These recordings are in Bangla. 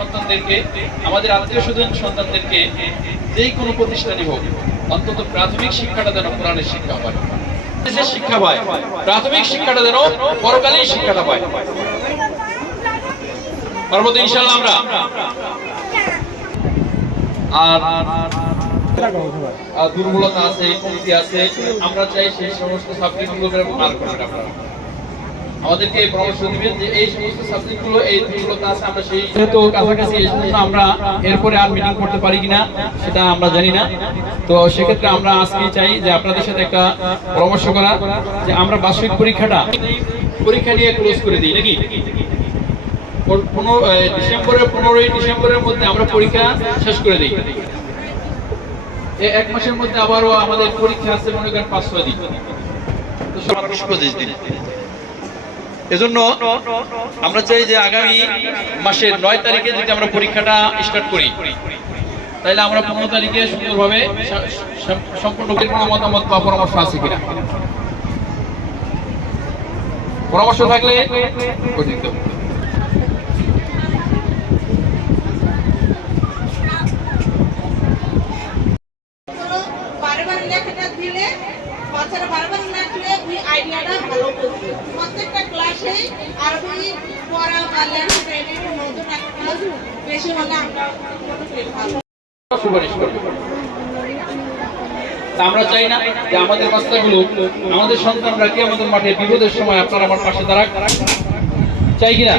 সন্তানদেরকে, আমাদের আত্মীয় স্বজন সন্তানদেরকে যেই কোনো প্রতিষ্ঠানই হোক, অন্তত প্রাথমিক শিক্ষাটা যেন কোরআনের শিক্ষা হয়। শিক্ষা পায় প্রাথমিক শিক্ষাটা যেন পরকালীন শিক্ষাটা পায় পারব ইনশাল্লাহ আমরা। আর আর দুর্বলতা আছে, কমতি আছে, আমরা চাই সেই সমস্ত সাবজেক্টগুলোকে পার করবেন আপনারা আমাদেরকে পরামর্শ দিবেন যে এই সমস্ত সাবজেক্টগুলো এই দুর্বলতা আছে আমরা সেই যেহেতু কাছাকাছি এই জন্য আমরা এরপরে আর মিটিং করতে পারি কিনা সেটা আমরা জানি না। তো সেক্ষেত্রে আমরা আজকে চাই যে আপনাদের সাথে একটা পরামর্শ করা যে আমরা বার্ষিক পরীক্ষাটা পরীক্ষা নিয়ে ক্লোজ করে দিই নাকি? পনেরো ডিসেম্বরের পনেরোই ডিসেম্বরের মধ্যে আমরা পরীক্ষা শেষ করে দিই। এক মাসের মধ্যে আবারও আমাদের পরীক্ষা আছে মনে করেন পাঁচ ছয় দিন। তো সব পঁচিশ দিন। এজন্য আমরা চাই যে আগামী মাসের নয় তারিখে যদি আমরা পরীক্ষাটা স্টার্ট করি, তাহলে আমরা পনেরো তারিখে সুন্দরভাবে সম্পূর্ণ কোনো মতামত বা পরামর্শ আছে কিনা? পরামর্শ থাকলে আমরা চাই না যে আমাদের বাচ্চাগুলো আমাদের সন্তানরা কি আমাদের মাঠে বিপদের সময় আপনারা আমার পাশে দাঁড়াক। চাই কিনা?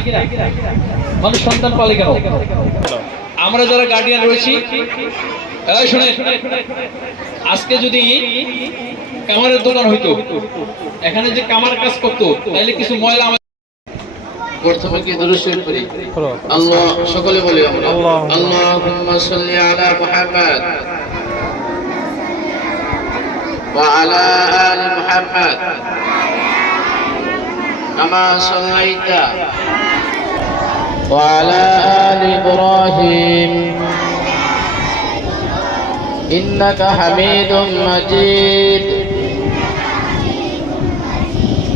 মানুষ সন্তান পালে কেন? আমরা যারা গার্ডিয়ান রয়েছি শুনে আজকে যদি কামারের দোকান হইতো, এখানে যে কামার কাজ করতো তাহলে কিছু ময়লা আমাদের প্রথমে কি দুরুশরীফ পড়ি। আল্লাহ সকলে বলি আমরা। আল্লাহুম্মা সাল্লি আলা মুহাম্মদ। ওয়া আলা আলি মুহাম্মদ। কামা সাল্লাইতা। ওয়া আলা আলি ইব্রাহিম। ইন্নাকা হামিদুম মাজিদ।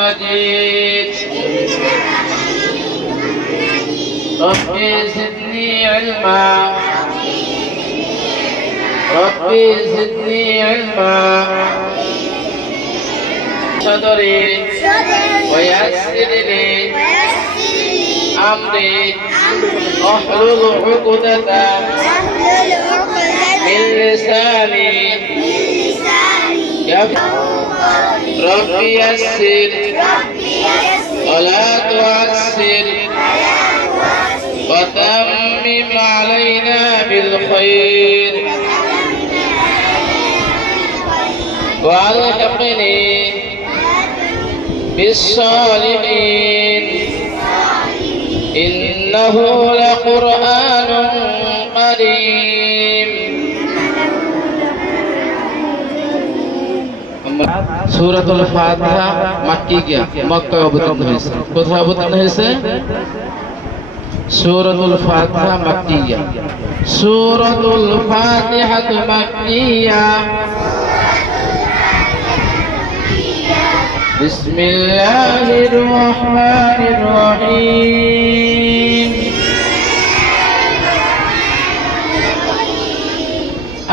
مجيد ربي زدني علما. ربي زدني علما. صدري ويسر لي أمري. واحلل عقدة من لساني. ربي يسر. ولا تعسر وتمم علينا بالخير. وألحقني بالصالحين. إنه لقرآن সূরাতুল ফাতিহা মাক্কিয়া মক্কায় অবতীর্ণ হয়েছে কোথায় অবতীর্ণ হয়েছে সূরাতুল ফাতিহা মাক্কিয়া সূরাতুল ফাতিহা মাক্কিয়া بسم الله الرحمن الرحيم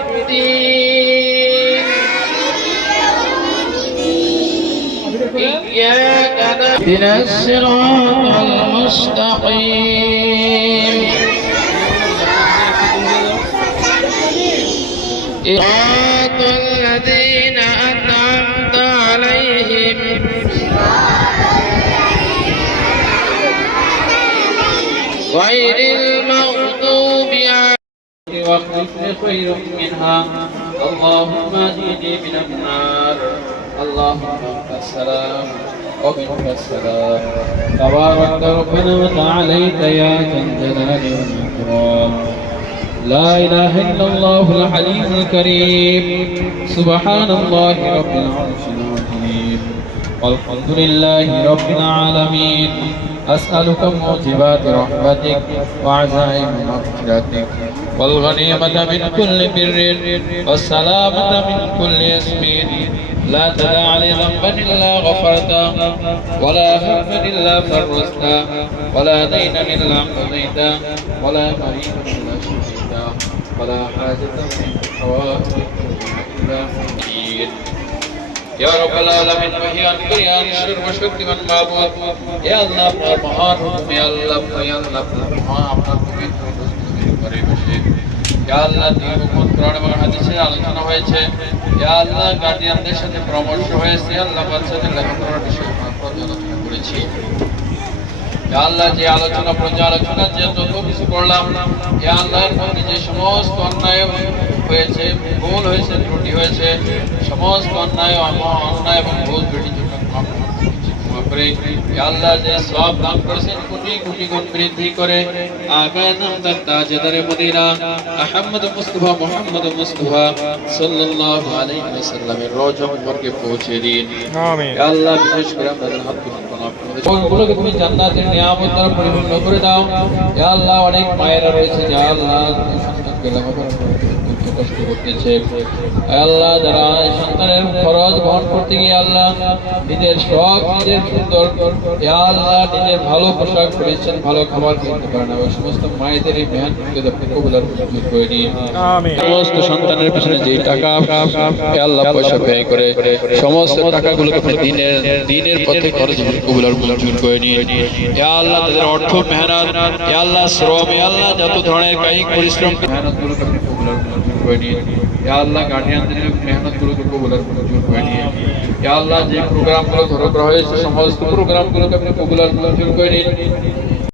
الدين إياك نعبد اهدنا الصراط المستقيم عليهم واخلف لي خير منها اللهم اهدني من النار اللهم انت السلام ومنك السلام تبارك ربنا وتعاليت يا ذا الجلال والاكرام لا اله الا الله الحليم الكريم سبحان الله رب العرش العظيم والحمد لله رب العالمين أسألك موجبات رحمتك وعزائم مغفرتك والغنيمة من كل بر والسلامة من كل اسم لا تدع لي ذنبا إلا غفرته ولا هما إلا فرجته ولا دينا إلا قضيته ولا مريضا إلا شفيته ولا حاجة من حوائج إلا قدير ইয়া রাব্বাল আলামিন মহিয়ান করিয়ান সর্বশক্তিমান মাবুদ। ইয়া আল্লাহ, আপনার মহান হুকুমে আল্লাহ ইয়া আল্লাহ, আপনার মহা আপনার পবিত্র দস্তগীর করে বসে। ইয়া আল্লাহ তুমি হুকুম কোরআন এবং হাদিসে আলোচনা হয়েছে। ইয়া আল্লাহ গার্ডিয়ানদের সাথে পরামর্শ হয়েছে। আল্লাহ বাচ্চাদের লেখাপড়ার বিষয়ে আলোচনা করেছি। আল্লাহ, যে আলোচনা পর্যালোচনা যে যত কিছু করলাম, ইয়া আল্লাহর মধ্যে যে সমস্ত অন্যায় হয়েছে ভুল হয়েছে ত্রুটি হয়েছে সমস্ত অন্যায় অন্যায় এবং ভুল ত্রুটির জন্য করে আল্লাহ যে সব দান করেছেন কোটি কোটি গুণ বৃদ্ধি করে। আগায় নাম তার তাজেদারে মদিনা। আহমদ মুস্তফা মোহাম্মদ মুস্তফা সাল্লাল্লাহু আলাইহি ওয়াসাল্লামের রওজা মুবারকে পৌঁছে দিন। আমিন। আল্লাহ বিশেষ করে আমাদের হাত তুলে তুমি জান্নাতের নিয়ামত দ্বারা পরিপূর্ণ করে দাও। ইয়া আল্লাহ অনেক মায়েরা রয়েছে যা আল্লাহ সন্তানকে কষ্ট করতেছে। আল্লাহ যারা সন্তানের খরচ বহন করতে গিয়ে আল্লাহ নিজের সব নিজের সুন্দর আল্লাহ নিজের ভালো পোশাক পরিচ্ছন্ন ভালো খাবার কিনতে পারে না। ওই সমস্ত মায়েদের এই মেহনতকে আপনি কবুল করে আমিন। সমস্ত সন্তানের পেছনে যে টাকা আল্লাহ পয়সা ব্যয় করে সমস্ত টাকাগুলোকে আপনি দিনের দিনের পথে খরচ করে কবুল মঞ্জুর করে হে আল্লাহ তাদের অর্থ মেহনত আল্লাহ শ্রম আল্লাহ যত ধরনের কায়িক পরিশ্রম মেহনতগুলোকে আপনি কবুল আর মঞ্জুর করে নিন হে আল্লাহ গার্ডিয়ানদের মেহনতগুলোকে কবুল আর মঞ্জুর করে নিন হে আল্লাহ যে প্রোগ্রামগুলো ধরে করা হয়েছে, সমস্ত প্রোগ্রামগুলোকে আপনি কবুল আর মঞ্জুর করে নিন।